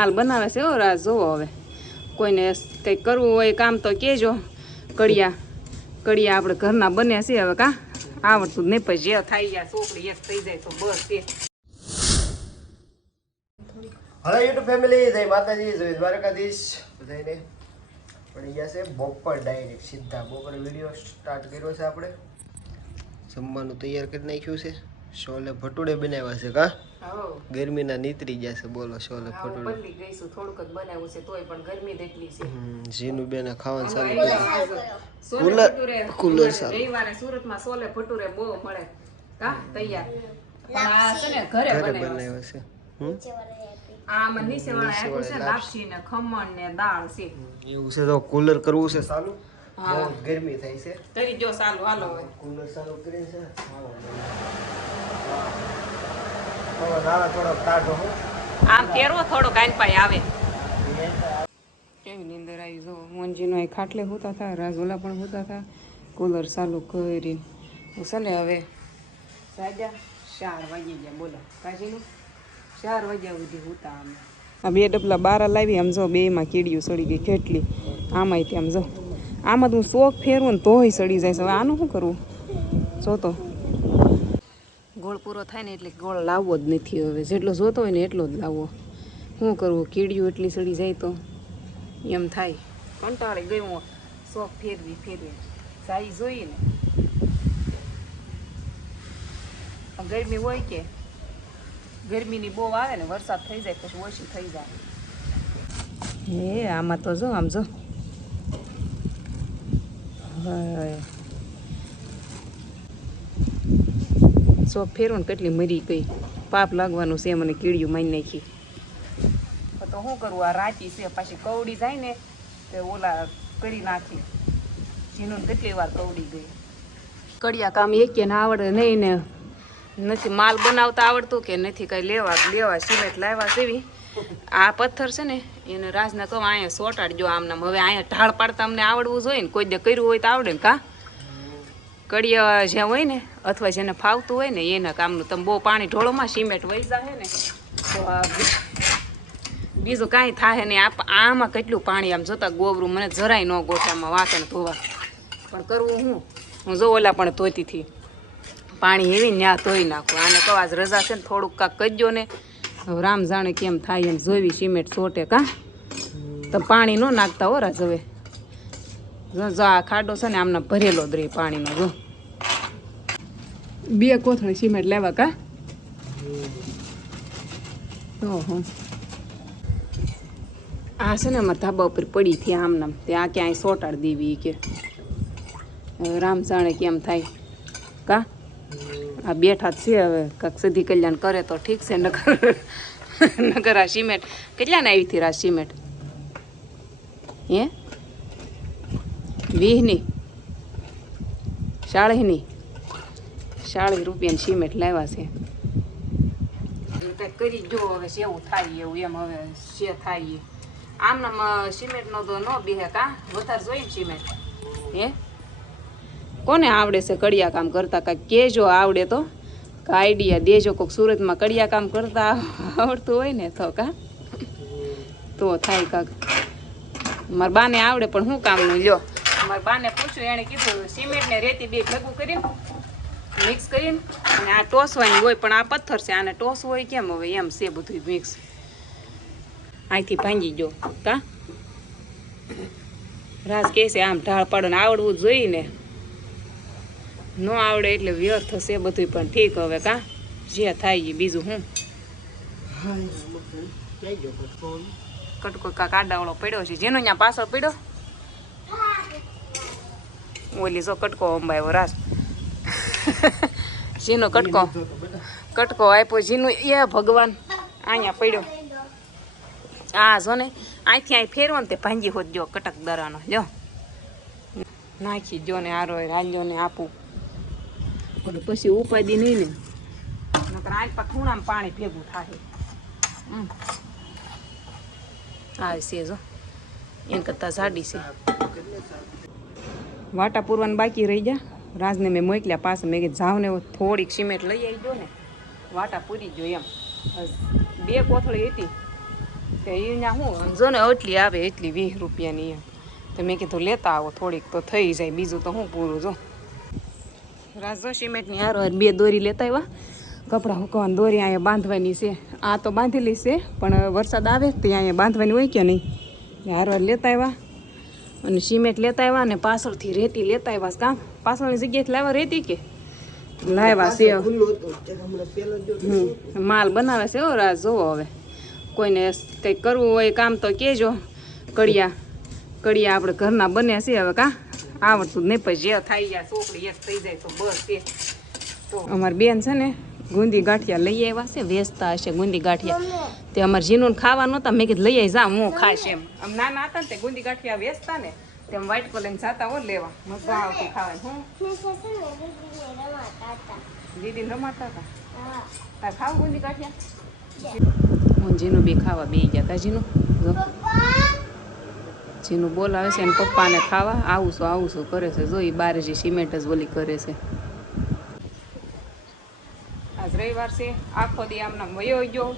હાલ બનાવે છે હો રાજ જોવો હવે કોઈને કંઈક કરવું હોય કામ તો કહેજો કડિયા આપણે ઘરના બન્યા છે હવે કા આવડતું નહીં પછી જે થઈ જાય છોકરી એક થઈ જાય તો બસ એ હેલો યુટ્યુબ ફેમિલી જય માતાજી જય દ્વારકાધીશ બધાને પડી ગયા છે બપોર ડાયરેક્ટ સીધા બપોર વિડીયો સ્ટાર્ટ કર્યો છે આપણે જમવાનું તૈયાર કરી નાખ્યું છે છોલે ભટુડે બનાવ્યા છે કા ગરમીના નીતરી ગયા છે બોલો છોલે ભટુડે બદલી ગઈશું થોડુંક જ બનાવ્યું છે તોય પણ ગરમી એટલી છે જીનું બેને ખાવાનું ચાલુ કર્યું કુલર ચાલુ રવિવારે સુરતમાં છોલે ભટુરે બહુ મળે કા તૈયાર પણ આ છે ને ઘરે બનાવ્યા છે આમાં નીચે વાળા આપ્યું છે લાપસી ને ખમણ ને દાળ છે એવું છે તો કુલર કરવું છે ચાલુ બહુ ગરમી થાય છે કરી જો ચાલુ હાલો હવે કુલર ચાલુ કરી છે હાલો દાળ થોડો કાઢો આમ ફેરવો થોડો કાન પાય આવે કેવી નીંદર આવી જો મોંજીનો એ ખાટલે હોતા હતા રાજોલા પણ હોતા હતા કુલર ચાલુ કરીને ચાલે હવે સાજા 4 વાગી ગયા બોલો કાજીનું 4 વાગ્યા સુધી હોતા અમે આ બે ડબલા બારા લાવી આમ જો બેમાં કીડીયું સડી ગઈ કેટલી આમાંય આમ જો આમાં તું શોખ ફેરવું ને તોય સડી જાય છે હવે આનું શું કરવું જોતો ગોળ પૂરો થાય ને એટલે ગોળ લાવવો જ નથી હવે જેટલો જોતો હોય ને એટલો જ લાવવો શું કરવું કીડીયું એટલી સડી જાય તો એમ થાય કંટાળી ગઈ હું શોખ ફેરવી સાઈ જોઈએ ને ગરમી હોય કે ગરમીની બહુ આવે ને વરસાદ થઈ જાય પછી ઓછી થઈ જાય એ આમાં તો જો આમ જો સો ફેરવું કેટલી મરી ગઈ પાપ લાગવાનું છે મને કીડિયું મારી નાખી તો શું કરવું આ રાચી છે પાછી કવડી જાય ને તે ઓલા કરી નાખી જીનું કેટલી વાર કવડી ગઈ કડિયા કામ એક કે ના આવડે નહીં ને નથી માલ બનાવતા આવડતું કે નથી કઈ લેવા સિમેન્ટ લાવ્યા સેવી આ પથ્થર છે ને એને રાજને કહું અહીંયા સોટાડજો આમનામ હવે અહીંયા ઢાળ પાડતા અમને આવડવું જોઈએ ને કોઈ દે કર્યું હોય તો આવડે ને કા કડિયા જ્યાં હોય ને અથવા જેને ફાવતું હોય ને એના કામનું તમે બહુ પાણી ઢોળોમાં સિમેન્ટ વહી જાય ને તો બીજું કાંઈ થાય નહીં આમાં કેટલું પાણી આમ જોતા ગોબરું મને જરાય ન ગોઠામાં વાસણ ધોવા પણ કરવું હું જો ઓલા પણ ધોતીથી પાણી એવી ન્યા ધોઈ નાખું આને કહો આજ રજા છે ને થોડુંક કાંક કરજો ને રામ જાણે કેમ થાય એમ જોવી સિમેન્ટ સોટે કા તો પાણી ન નાખતા હો રાજ હવે જો આ ખાડો છે ને આમના ભરેલો જ રહે પાણીનો જો 2 કોથળી સિમેન્ટ લેવા કા ઓહો આ છે ને અમારા ધાબા ઉપર પડી હતી આમનામ ત્યાં ક્યાંય સોટાડી દેવી કે રામ જાણે કેમ થાય કા આ બેઠા જ છે હવે કાંક સીધી કલ્યાણ કરે તો ઠીક છે નગર આ સિમેન્ટ કેટલાને આવી હતી આ સિમેન્ટ હે 20ની 40 રૂપિયાની સિમેન્ટ લાવ્યા છે કંઈક કરી જો હવે સેવું થાય એવું એમ હવે છે થાય આમનામ સિમેન્ટનો તો ન બેહે કા વધારે જોઈએ ને સિમેન્ટ હે કોને આવડે છે કડિયા કામ કરતા કાંઈક કહેજો આવડે તો આઈડિયા દેજો કોઈક સુરતમાં કડિયા કામ કરતા આવડતું હોય ને તો કા તો થાય કાંક મારા બાને આવડે પણ શું કામનું લ્યો મારા બાને પૂછ્યું એણે કીધું સિમેન્ટ ને રેતી બે ભેગું કરીને મિક્સ કરીને અને આ ટોસવાની હોય પણ આ પથ્થર છે આને ટોસ હોય કેમ હવે એમ છે બધું મિક્સ અહીંથી ભાંગી ગયો કા રાજ કહે છે આમ ઢાળ પાડોને આવડવું જ જોઈએ ને ન આવડે એટલે વ્યર્થ થશે બધું પણ ઠીક હવે કા જે થાય બીજું હું કટકો કાંક આડાવાળો પડ્યો છે જેનો ત્યાં પાછળ પડ્યો ઓલી જો કટકો અંબાયો રાસ જીનો કટકો આપ્યો જીનું એ ભગવાન અહીંયા પડ્યો આ જો ને અહીંથી અહીં ફેરવો ને તે ભાંગી હોત જો કટક દરાનો જો નાખી જો ને આરો રાલ્યો ને આપું પછી ઉપાડી નહીં ને નકર આ ખૂણામાં પાણી ભેગું થાય આ છે જો એમ કરતાં જાડી છે વાટા પૂરવાનું બાકી રહી ગયા રાજને મેં મોકલ્યા પાસે મેં કીધું જાવ ને થોડીક સિમેન્ટ લઈ આવી ગયો ને વાટા પૂરી ગયો એમ 2 કોથળી હતી તે અહીંયા હું જો ને એટલી આવે એટલી 20 રૂપિયાની એમ. તો મેં કીધું લેતા આવો થોડીક તો થઈ જાય, બીજું તો હું પૂરું જો. રાજો સિમેન્ટની હારો 2 દોરી લેતા આવ્યા. કપડાં સુકવવાની દોરી અહીંયા બાંધવાની છે. આ તો બાંધેલી છે પણ વરસાદ આવે તો અહીંયા બાંધવાની હોય કે નહીં. હારો લેતા આવ્યા અને સિમેન્ટ લેતા આવ્યા અને પાછળથી રેતી લેતા આવ્યા. કામ પાછળની જગ્યાએથી લાવ્યા રેતી કે લાવ્યા છે. માલ બનાવે છે હો રાજ. જોવો હવે કોઈને કંઈક કરવું હોય કામ તો કહેજો. કડિયા આપણે ઘરના બન્યા છે. હવે કાં આવડતું જ નહીં, પછી જે થાય જાય છોકરી એક થઈ જાય તો બસ છે. તો અમારી બેન છે ને ગુંદી ગાંઠિયા લઈ આવ્યા છે, વેચતા હશે ગુંદી ગાંઠિયા. તે અમારે જીનું ખાવા નહોતા, મેં કીધું લઈ આવી જા હું ખાઈશ એમ. આમ નાના હતા ને તે ગુંદી ગાંઠિયા વેચતા ને તેમ વ્હાઈટ કલર જતા હો લેવા, મજા આવતી ખાવાની. હું દીદી રમાતા હતા તાર ખાવ ગુંદી ગાંઠિયા. હું જીનું બી ખાવા બે ગયા હતા. જીનું બોલાવે છે એને પપ્પાને ખાવા આવું છું કરે છે. જો એ બારે જે સિમેન્ટ જ બોલી કરે છે. આજ રવિવાર છે, આખો દી આમના વયો ગયો.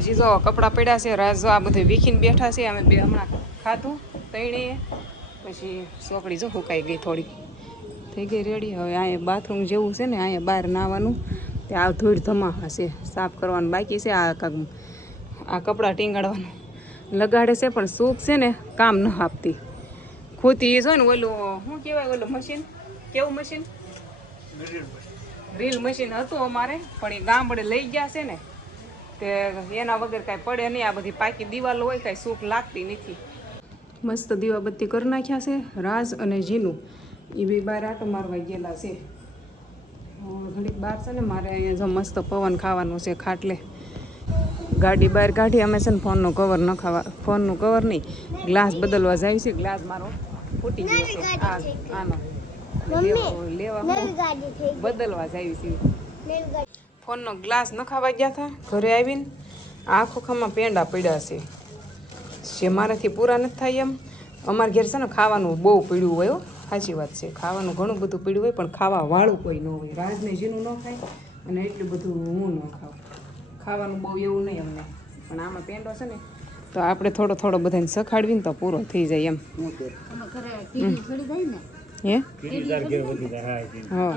હજી જો કપડાં પડ્યા છે. રાજ જો આ બધું વીખીને બેઠા છે. અમે બે હમણાં ખાધું તણીએ, પછી સોકડી જો સુકાઈ ગઈ થોડી, થઈ ગઈ રેડી. હવે અહીંયા બાથરૂમ જેવું છે ને, અહીંયા બહાર નાવાનું તે આ ધૂળ ધમાહા છે, સાફ કરવાનું બાકી છે. આ કપડાં ટીંગાડવાનું લગાડે છે પણ સૂક છે ને કામ ન આપતી. ખૂતી જો ને ઓલું શું કહેવાય ઓલું મશીન, કેવું મશીન? રીલ મશીન હતું અમારે પણ એ ગામડે લઈ ગયા છે ને તે એના વગર કાંઈ પડે નહીં. આ બધી પાકી દિવાલો હોય કાંઈ સૂક લાગતી નથી. મસ્ત દીવાબત્તી કરી નાખ્યા છે. રાજ અને જીનું એ બી બહાર આટો મારવા ગયેલા છે. ઘડીક બહાર છે ને મારે અહીંયા જો મસ્ત પવન ખાવાનો છે ખાટલે. ગાડી બહાર કાઢી અમે છે ને ફોનનું કવર ન ખાવા, ફોનનું કવર નહીં ગ્લાસ બદલવા જાય છે. ગ્લાસ મારો ફૂટી ગયો છે આનો લેવા બદલવા જાય છે. ફોનનો ગ્લાસ ન ખાવા ગયા હતા. ઘરે આવીને આખો ખામાં પેંડા પડ્યા છે જે મારાથી પૂરા નથી થાય એમ. અમારા ઘેર છે ને ખાવાનું બહુ પડ્યું હોય. સાચી વાત છે, ખાવાનું ઘણું બધું પડ્યું હોય પણ ખાવા વાળું કોઈ ન હોય. રાજને જીનું ન ખાય અને એટલું બધું હું ન ખાઉં. ખાવાનું બહુ એવું નહીં અમને, પણ આમાં પેંડો છે ને તો આપણે થોડો બધાને સખાડવી ને તો પૂરો થઈ જાય એમ. હે હા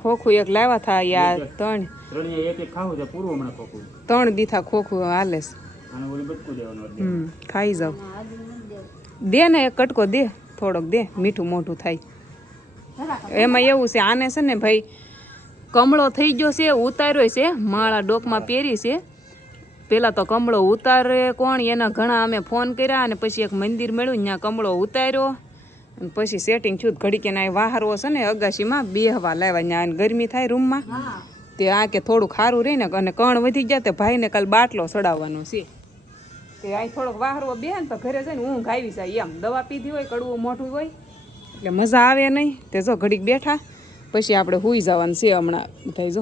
ખોખું એક લાવ્યા હતા યાર. 3 દીથા ખોખું હાલે. ખાઈ જાવ. દે ને એક કટકો દે, થોડોક દે, મીઠું મોઢું થાય. એમાં એવું છે આને છે ને ભાઈ કમળો થઈ ગયો છે, ઉતાર્યો છે, માળા ડોકમાં પહેરી છે. પેલા તો કમળો ઉતારે કોણ, એના ઘણા અમે ફોન કર્યા અને પછી એક મંદિર મળ્યું ત્યાં કમળો ઉતાર્યો અને પછી સેટિંગ થયું. ઘડી કે ના વાહરવો છે ને અગાશીમાં બેહવા લાવ્યા. ત્યાં ગરમી થાય રૂમમાં તે આ કે થોડુંક સારું રહે ને અને કણ વધી ગયા તે ભાઈને કાલ બાટલો ચડાવવાનો છે. તે અહીં થોડોક વાહરવો બે ને તો ઘરે જઈને ઊંઘ આવી જાય એમ. દવા પીધી હોય, કડવું મોઢું હોય એટલે મજા આવે નહીં. તે જો ઘડીક બેઠા પછી આપણે હુઈ જવાનું છે હમણાં. થઈ જો